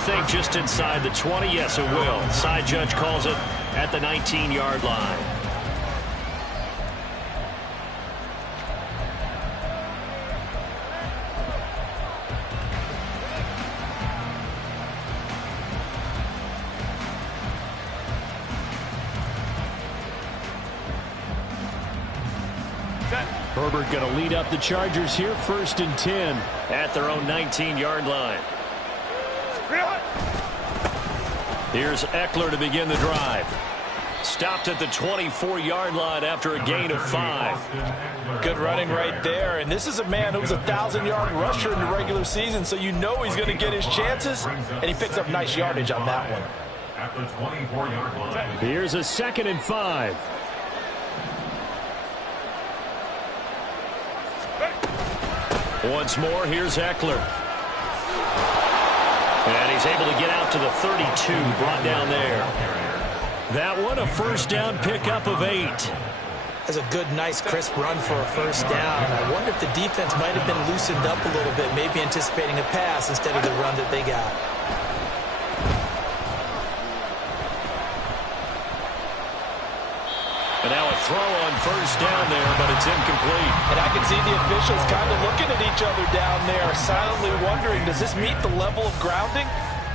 think just inside the 20. Yes, it will. Side judge calls it at the 19-yard line. Herbert going to lead up the Chargers here, 1st and 10 at their own 19-yard line. Here's Eckler to begin the drive. Stopped at the 24-yard line after a gain of 5. Good running right there. And this is a man who was a 1,000-yard rusher in the regular season, so you know he's going to get his chances, and he picks up nice yardage on that one. At the 24-yard line. Here's a 2nd and 5. Once more, here's Eckler. And he's able to get out to the 32, brought down there. That one, a 1st down pickup of 8. That's a good, nice, crisp run for a 1st down. I wonder if the defense might have been loosened up a little bit, maybe anticipating a pass instead of the run that they got. And now a throw on 1st down there, but it's incomplete. And I can see the officials kind of looking at each other down there, silently wondering, does this meet the level of grounding?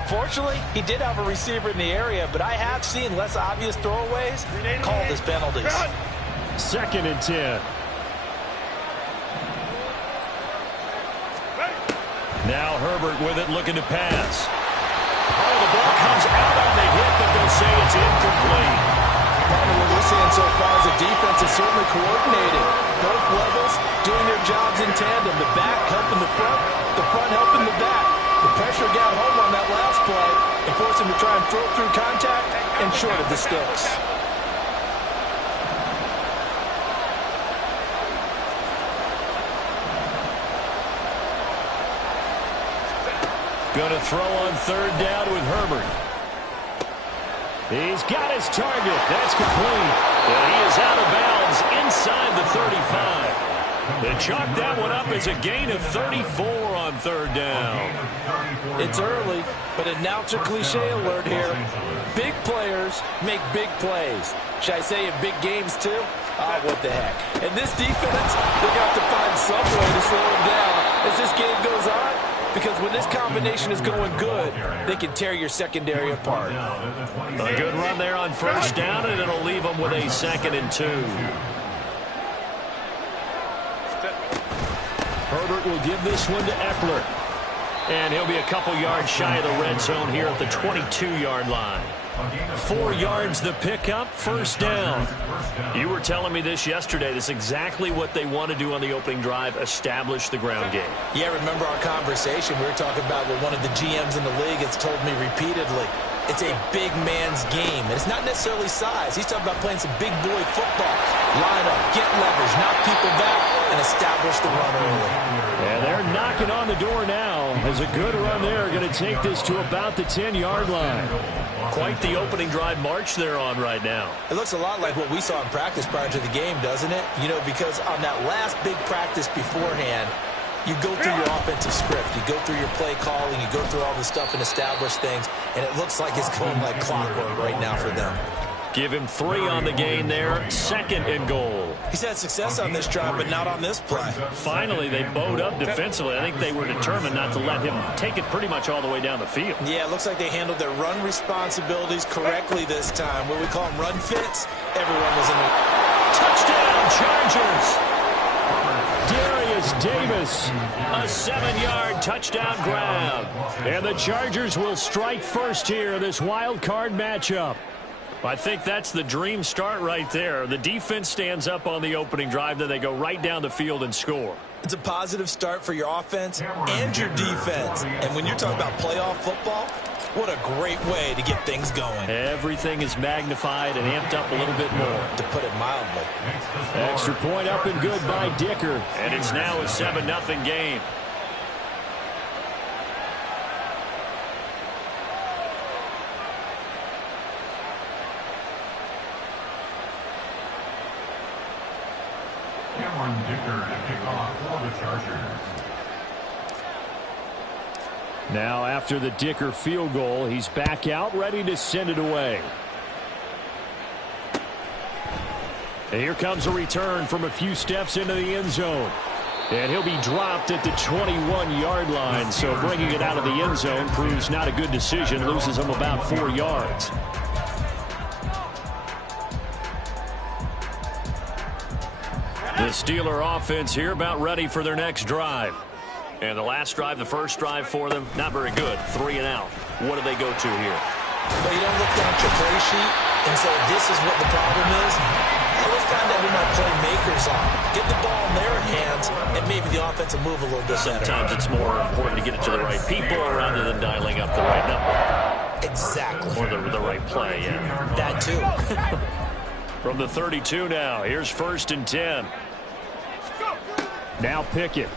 Fortunately, he did have a receiver in the area, but I have seen less obvious throwaways called as penalties. 2nd and 10. Now Herbert with it, looking to pass. Oh, the ball comes out on the hit, but they'll say it's incomplete. What we're seeing so far is the defense is certainly coordinated. Both levels doing their jobs in tandem. The back helping the front helping the back. The pressure got home on that last play and forced him to try and throw through contact and short of the sticks. Going to throw on 3rd down with Herbert. He's got his target. That's complete. And he is out of bounds inside the 35. They chalked that one up as a gain of 34 on 3rd down. It's early, but announcer cliche alert here. Big players make big plays. Should I say in big games too? Ah, what the heck. And this defense, they're going to have to find some way to slow them down as this game goes on. Because when this combination is going good, they can tear your secondary apart. A good run there on 1st down, and it'll leave them with a 2nd and 2. Herbert will give this one to Eckler. And he'll be a couple yards shy of the red zone here at the 22-yard line. 4 yards the pickup, 1st down. You were telling me this yesterday. This is exactly what they want to do on the opening drive, establish the ground game. Yeah, remember our conversation. We were talking about what one of the GMs in the league has told me repeatedly. It's a big man's game. And it's not necessarily size. He's talking about playing some big boy football. Line up, get leverage, knock people back, and establish the run early. And they're knocking on the door now. As a good run there, going to take this to about the 10-yard line. Quite the opening drive march they're on right now. It looks a lot like what we saw in practice prior to the game, doesn't it? You know, because on that last big practice beforehand, you go through your offensive script. You go through your play calling. You go through all the stuff and establish things. And it looks like it's going like clockwork right now for them. Give him 3 on the gain there. 2nd and goal. He's had success on this drive, but not on this play. Finally, they bowed up defensively. I think they were determined not to let him take it pretty much all the way down the field. Yeah, it looks like they handled their run responsibilities correctly this time. What we call them run fits, everyone was in the... Touchdown, Chargers! Darius Davis, a 7-yard touchdown grab. And the Chargers will strike first here in this wild card matchup. I think that's the dream start right there. The defense stands up on the opening drive, then they go right down the field and score. It's a positive start for your offense and your defense. And when you're talking about playoff football, what a great way to get things going. Everything is magnified and amped up a little bit more. To put it mildly. Extra point up and good by Dicker. And it's now a 7-0 game. Now after the Dicker field goal, he's back out ready to send it away. And here comes a return from a few steps into the end zone. And he'll be dropped at the 21-yard line, so bringing it out of the end zone proves not a good decision, loses him about 4 yards. The Steeler offense here about ready for their next drive. And the last drive, the first drive for them, not very good. 3 and out. What do they go to here? Well, you don't look down at your play sheet and say, this is what the problem is. Let's find out who my playmakers are. Get the ball in their hands, and maybe the offense will move a little bit better. Sometimes it's more important to get it to the right people rather than dialing up the right number. Exactly. Or the right play, yeah. That too. From the 32 now, here's 1st and 10. Now Pickett.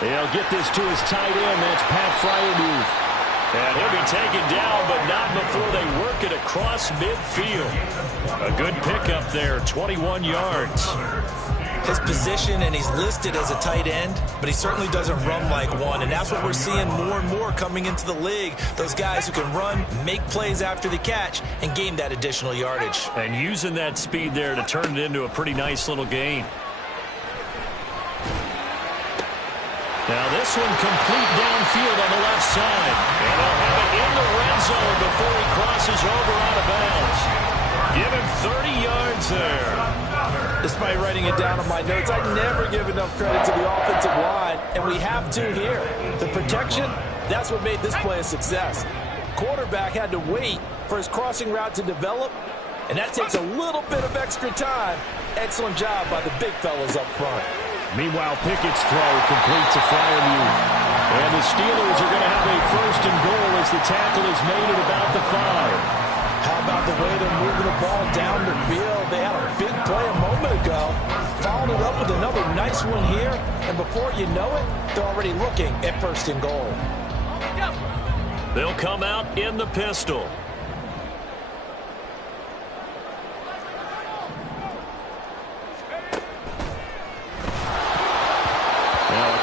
They'll get this to his tight end. That's Pat Freiermuth. And he'll be taken down, but not before they work it across midfield. A good pickup there, 21 yards. His position, and he's listed as a tight end, but he certainly doesn't run like one, and that's what we're seeing more and more coming into the league. Those guys who can run, make plays after the catch, and gain that additional yardage. And using that speed there to turn it into a pretty nice little gain. Now this one complete downfield on the left side. And they'll have it in the red zone before he crosses over out of bounds. Give him 30 yards there. Despite writing it down on my notes, I never give enough credit to the offensive line, and we have to here. The protection, that's what made this play a success. Quarterback had to wait for his crossing route to develop, and that takes a little bit of extra time. Excellent job by the big fellas up front. Meanwhile, Pickett's throw complete to Freiermuth. And the Steelers are going to have a 1st and goal as the tackle is made at about the 5. How about the way they're moving the ball down the field? They had a big play a moment ago. Followed it up with another nice one here. And before you know it, they're already looking at 1st and goal. They'll come out in the pistol.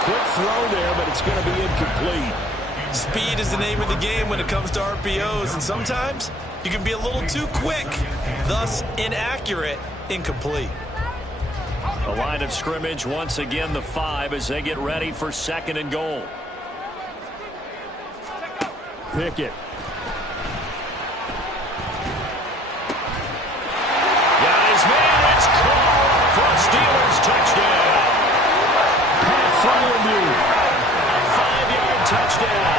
Quick throw there, but it's going to be incomplete. Speed is the name of the game when it comes to RPOs, and sometimes you can be a little too quick, thus inaccurate, incomplete. The line of scrimmage, once again, the 5 as they get ready for 2nd and goal. Pickett. Got his man, it's caught for a Steelers touchdown. Freiermuth, a 5-yard touchdown.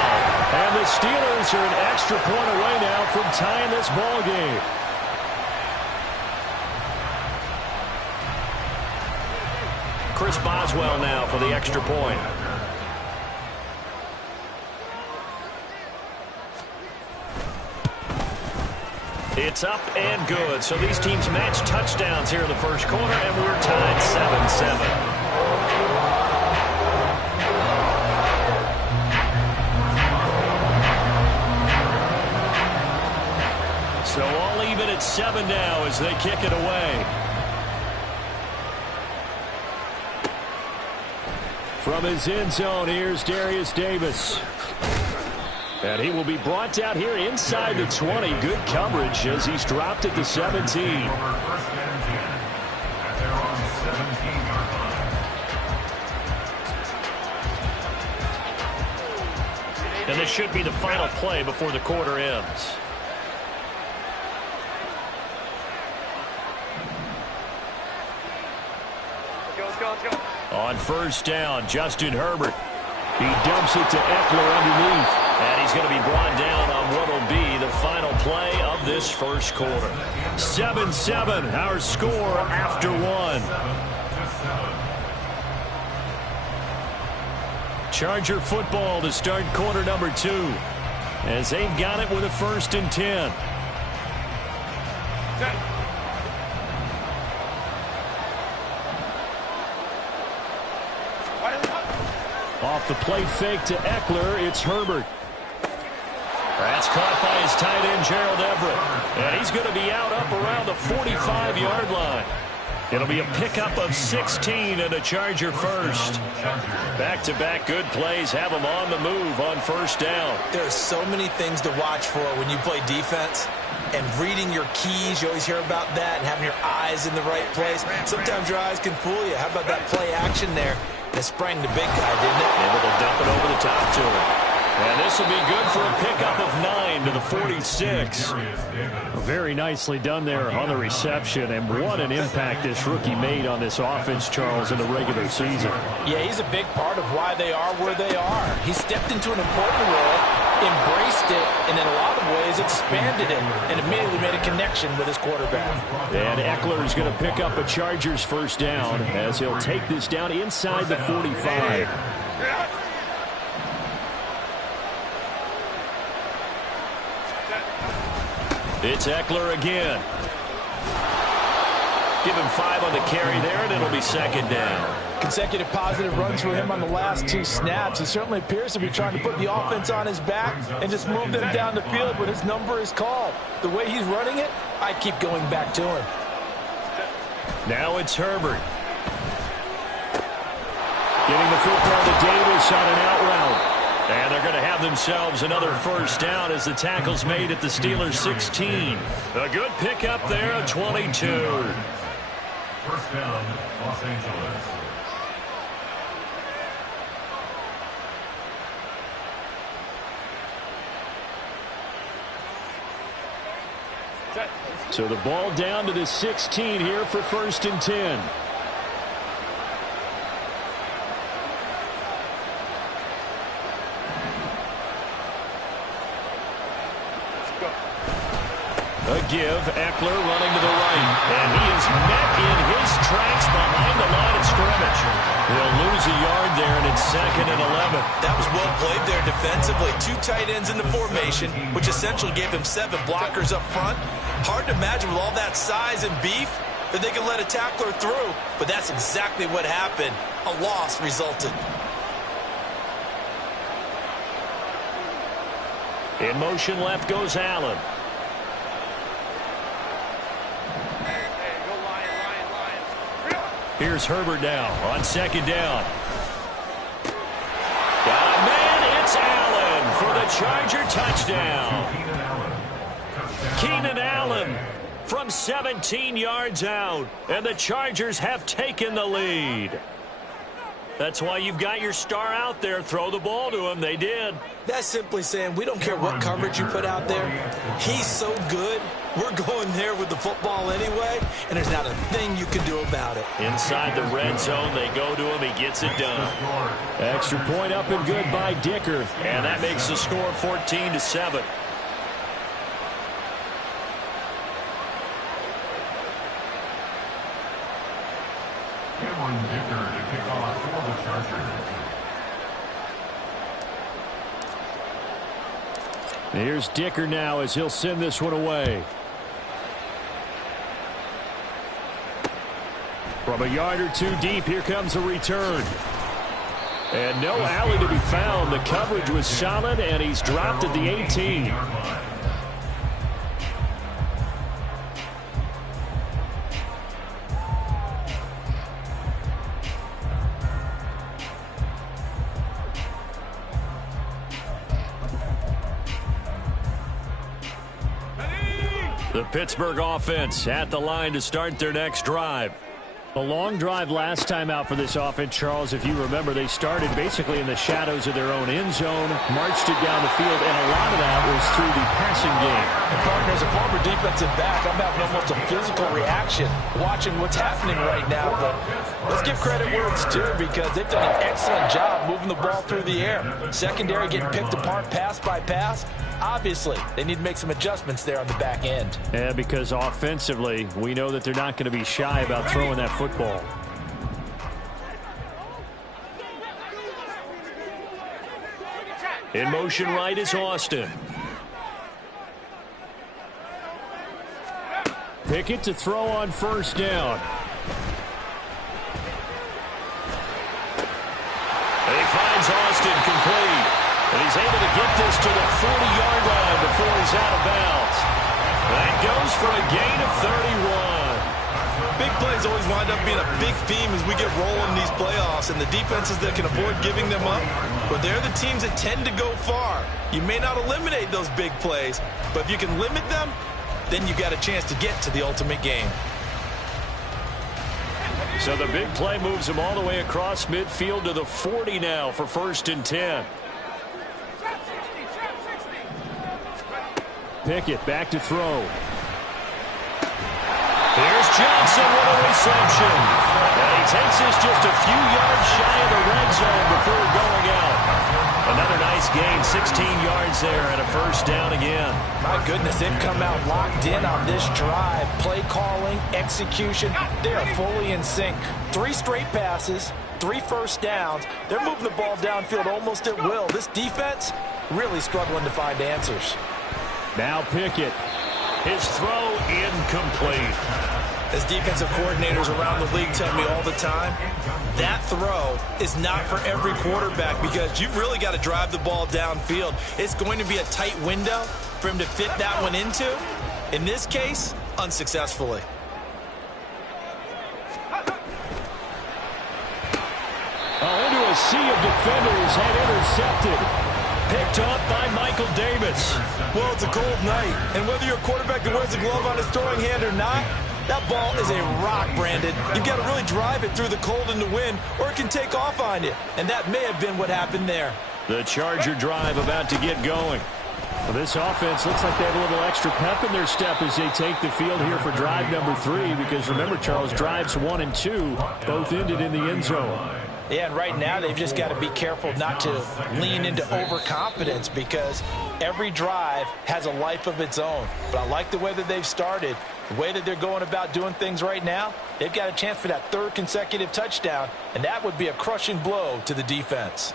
And the Steelers are an extra point away now from tying this ball game. Chris Boswell now for the extra point. It's up and good. So these teams match touchdowns here in the first quarter, and we're tied 7-7. So all even at 7 now as they kick it away. From his end zone, here's Darius Davis. And he will be brought down here inside the 20. Good coverage as he's dropped at the 17. And this should be the final play before the quarter ends. On 1st down, Justin Herbert. He dumps it to Eckler underneath. And he's going to be brought down on what will be the final play of this first quarter. 7-7, our score after 1. Charger football to start quarter number 2. As they've got it with a 1st and 10. Off the play fake to Eckler, it's Herbert. That's caught by his tight end, Gerald Everett. And he's going to be out up around the 45-yard line. It'll be a pickup of 16 and a Charger first. Back-to-back good plays have them on the move on first down. There are so many things to watch for when you play defense. And reading your keys, you always hear about that, and having your eyes in the right place. Sometimes your eyes can fool you. How about that play action there? That sprang the big guy, didn't it? Able to dump it over the top to him. And this will be good for a pickup of 9 to the 46. Very nicely done there on the reception. And what an impact this rookie made on this offense, Charles, in the regular season. Yeah, he's a big part of why they are where they are. He stepped into an important role, embraced it, and in a lot of ways expanded it, and immediately made a connection with his quarterback. And Eckler is going to pick up a Chargers first down as he'll take this down inside the 45. It's Eckler again. Give him 5 on the carry there, and it'll be second down. Consecutive positive runs for him on the last 2 snaps. He certainly appears to be trying to put the offense on his back and just move them down the field when his number is called. The way he's running it, I keep going back to him. Now it's Herbert. Getting the football to Davis on an out route. And they're going to have themselves another first down as the tackle's made at the Steelers' 16. A good pickup there, a 22. First down, Los Angeles. So the ball down to the 16 here for first and 10. A give, Eckler running to the right. And he is met in his tracks behind the line of scrimmage. He'll lose a yard there, and it's second and 11. That was well played there defensively. 2 tight ends in the formation, which essentially gave him 7 blockers up front. Hard to imagine with all that size and beef that they could let a tackler through. But that's exactly what happened. A loss resulted. In motion left goes Allen. Here's Herbert now on second down. Got a man, it's Allen for the Charger touchdown. Keenan Allen from 17 yards out, and the Chargers have taken the lead. That's why you've got your star out there. Throw the ball to him. They did. That's simply saying we don't care what coverage you put out there. He's so good. We're going there with the football anyway, and there's not a thing you can do about it. Inside the red zone, they go to him. He gets it done. Extra point up and good by Dicker, and that makes the score 14-7. Cameron Dicker to kick off for the Chargers. Here's Dicker now as he'll send this one away. From a yard or 2 deep, here comes a return. And no alley to be found. The coverage was solid, and he's dropped at the 18. The Pittsburgh offense at the line to start their next drive. A long drive last time out for this offense, Charles. If you remember, they started basically in the shadows of their own end zone, marched it down the field, and a lot of that was through the passing game. And partner, as a former defensive back, I'm having almost a physical reaction watching what's happening right now. But let's give credit where it's due, because they've done an excellent job moving the ball through the air. Secondary getting picked apart pass by pass. Obviously, they need to make some adjustments there on the back end. Yeah, because offensively, we know that they're not going to be shy about throwing that football. In motion right is Austin. Pickett to throw on first down. And he finds Austin complete. And he's able to get this to the 40-yard line before he's out of bounds. That goes for a gain of 31. big plays always wind up being a big theme as we get rolling in these playoffs, and the defenses that can avoid giving them up, well, they're the teams that tend to go far. You may not eliminate those big plays, but if you can limit them, then you got a chance to get to the ultimate game. So the big play moves him all the way across midfield to the 40 now for 1st and 10. Pickett back to throw. Here's Johnson with a reception. And he takes this just a few yards shy of the red zone before going out. Another nice gain, 16 yards there and a 1st down again. My goodness, they've come out locked in on this drive. Play calling, execution, they are fully in sync. 3 straight passes, 3 first downs. They're moving the ball downfield almost at will. This defense really struggling to find answers. Now Pickett. His throw incomplete. As defensive coordinators around the league tell me all the time, that throw is not for every quarterback because you've really got to drive the ball downfield. It's going to be a tight window for him to fit that one into. In this case, unsuccessfully. Into a sea of defenders and intercepted. Picked up by Michael Davis. Well, it's a cold night, and whether you're a quarterback that wears a glove on his throwing hand or not, that ball is a rock, Brandon. You've got to really drive it through the cold and the wind, or it can take off on you. And that may have been what happened there. The Charger drive about to get going. Well, this offense looks like they have a little extra pep in their step as they take the field here for drive number 3. Because remember, Charles, drives 1 and 2 both ended in the end zone. Yeah, and right now they've just got to be careful not to lean into overconfidence because every drive has a life of its own. But I like the way that they've started, the way that they're going about doing things right now. They've got a chance for that 3rd consecutive touchdown, and that would be a crushing blow to the defense.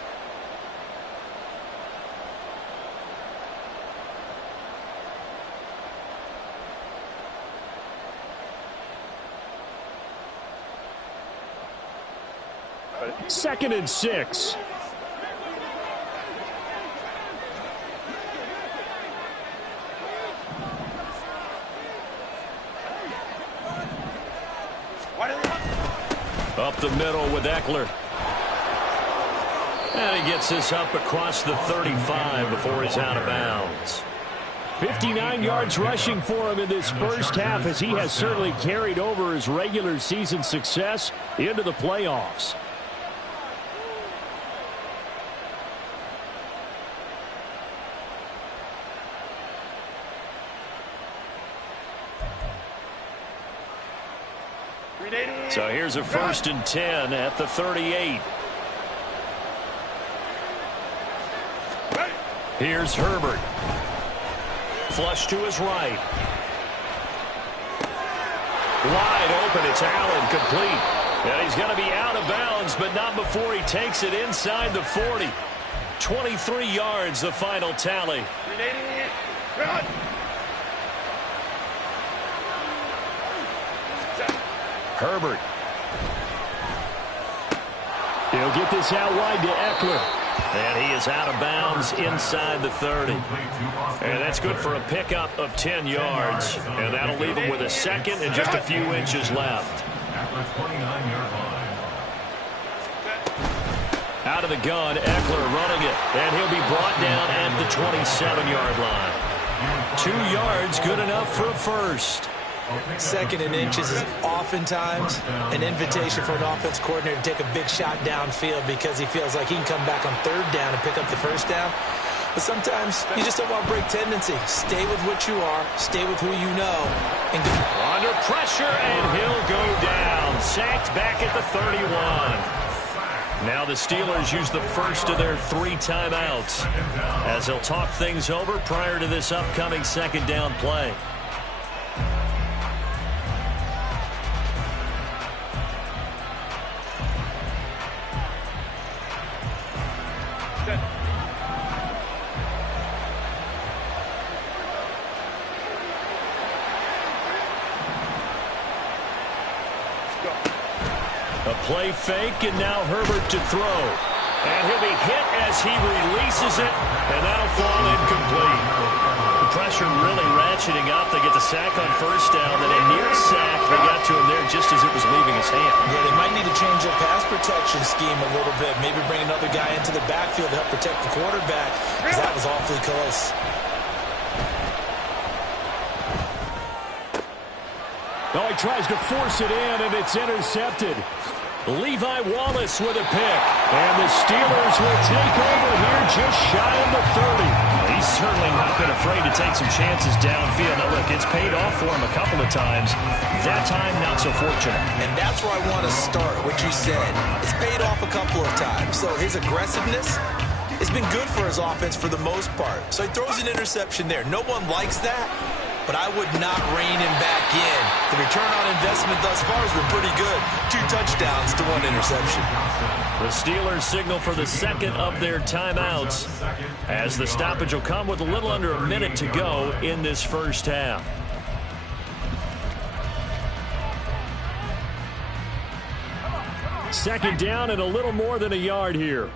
Second and 6. Up the middle with Eckler. And he gets this up across the 35 before he's out of bounds. 59 yards rushing for him in this first half as he has certainly carried over his regular season success into the playoffs. So here's a 1st and 10 at the 38. Here's Herbert. Flush to his right. Wide open. It's Allen, complete. And he's going to be out of bounds, but not before he takes it inside the 40. 23 yards, the final tally. Herbert. He'll get this out wide to Eckler. And he is out of bounds inside the 30. And that's good for a pickup of 10 yards. And that'll leave him with a 2nd and just a few inches left. Out of the gun, Eckler running it. And he'll be brought down at the 27-yard line. 2 yards, good enough for a 1st. 2nd and inches is oftentimes an invitation for an offense coordinator to take a big shot downfield because he feels like he can come back on 3rd down and pick up the 1st down. But sometimes you just don't want to break tendency. Stay with what you are. Stay with who you know. And go. Under pressure, and he'll go down. Sacked back at the 31. Now the Steelers use the first of their 3 timeouts as they'll talk things over prior to this upcoming 2nd down play. A play fake, and now Herbert to throw. And he'll be hit as he releases it, and that'll fall incomplete. The pressure really ratcheting up. They get the sack on first down, then a near sack. They got to him there just as it was leaving his hand. Yeah, they might need to change their pass protection scheme a little bit. Maybe bring another guy into the backfield to help protect the quarterback, because that was awfully close. Oh, he tries to force it in, and it's intercepted. Levi Wallace with a pick. And the Steelers will take over here just shy of the 30. He's certainly not been afraid to take some chances downfield. Now, look, it's paid off for him a couple of times. That time, not so fortunate. And that's where I want to start, what you said. It's paid off a couple of times. So his aggressiveness has been good for his offense for the most part. So he throws an interception there. No one likes that, but I would not rein him back in. The return on investment thus far has been pretty good. 2 touchdowns to 1 interception. The Steelers signal for the second of their timeouts, as the stoppage will come with a little under a minute to go in this first half. Second down and a little more than a yard here.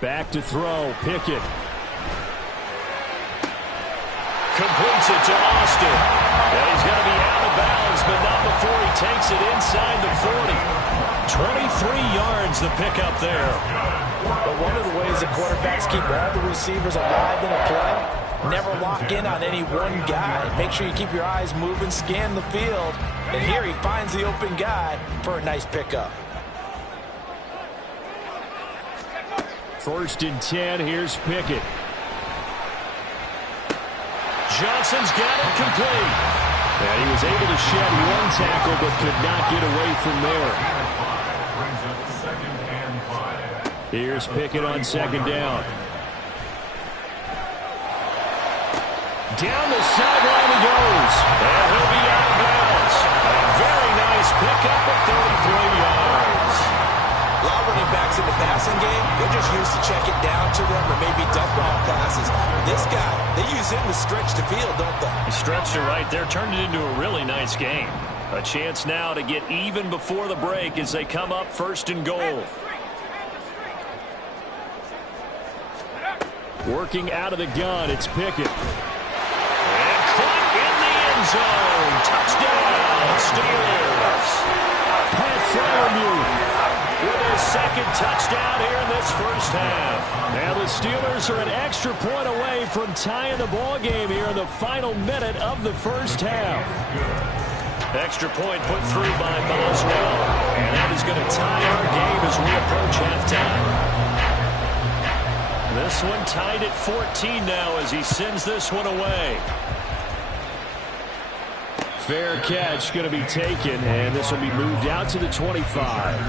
Back to throw, Pickett. Completes it to Austin. And he's going to be out of bounds, but not before he takes it inside the 40. 23 yards the pickup there. But one of the ways that quarterbacks keep all the receivers alive in a play, never lock in on any one guy. Make sure you keep your eyes moving, scan the field. And here he finds the open guy for a nice pickup. First and 10, here's Pickett. Johnson's got it complete. And he was able to shed one tackle, but could not get away from there. Here's Pickett on second down. Down the sideline he goes. And he'll be out of bounds. A very nice pickup of 33 yards. A lot of running backs in the passing game, they're just used to check it down to them or maybe dump off passes. This guy, they use him to stretch the field, don't they? He stretched it right there, turned it into a really nice game. A chance now to get even before the break as they come up first and goal. Working out of the gun, it's Pickett. And caught in the end zone. Touchdown, Steelers. Pat Freiermuth with his second touchdown here in this first half. Now the Steelers are an extra point away from tying the ball game here in the final minute of the first half. Extra point put through by Boswell. And that is going to tie our game as we approach halftime. This one tied at 14 now as he sends this one away. Fair catch going to be taken, and this will be moved out to the 25.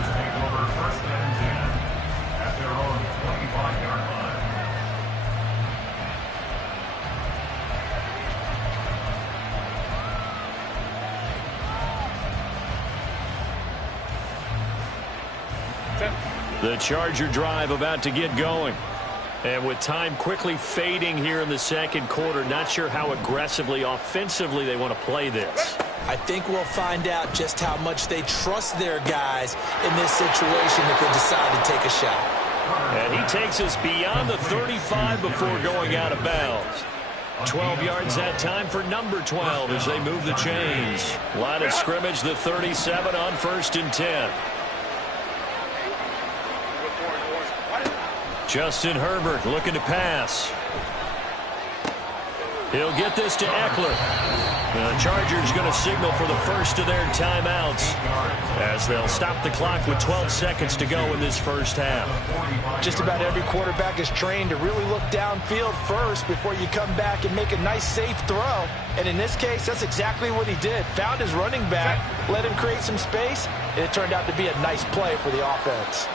The Charger drive about to get going. And with time quickly fading here in the second quarter, not sure how aggressively, offensively they want to play this. I think we'll find out just how much they trust their guys in this situation if they decide to take a shot. And he takes us beyond the 35 before going out of bounds. 12 yards that time for number 12 as they move the chains. Line of scrimmage, the 37 on first and 10. Justin Herbert looking to pass. He'll get this to Eckler. The Chargers going to signal for the first of their timeouts as they'll stop the clock with 12 seconds to go in this first half. Just about every quarterback is trained to really look downfield first before you come back and make a nice, safe throw. And in this case, that's exactly what he did. Found his running back, let him create some space, and it turned out to be a nice play for the offense.